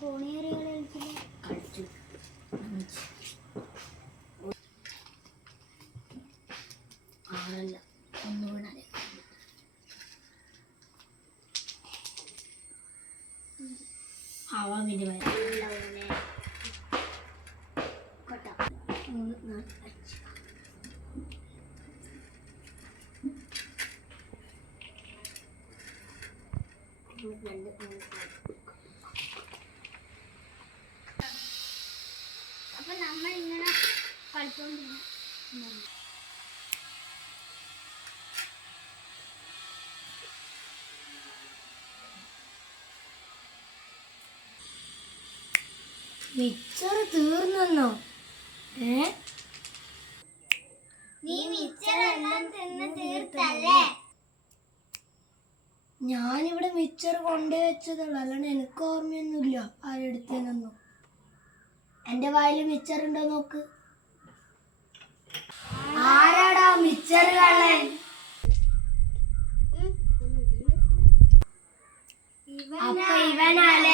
കോണിയേറികളെ കളിച്ചില്ല ഒന്ന് രണ്ട് മൂന്ന് നാല്. അപ്പൊ നമ്മൾ മിച്ചർ തീർന്നെന്നോ ഏ? നീ മിച്ചറെല്ലാം തിന്ന് തീർത്തല്ലേ? ഞാനിവിടെ മിച്ചർ കൊണ്ടേ വെച്ചതുള്ളൂ അല്ലാണ്ട് എനിക്ക് ഓർമ്മയൊന്നുമില്ല ആരെടുത്തേനൊന്നും എന്റെ വായിൽ മിച്ചർ ഉണ്ടോ നോക്ക്. ആരാടാ മിച്ചർ കള്ളൻ? അപ്പൊ മിച്ചർ കള്ളൻ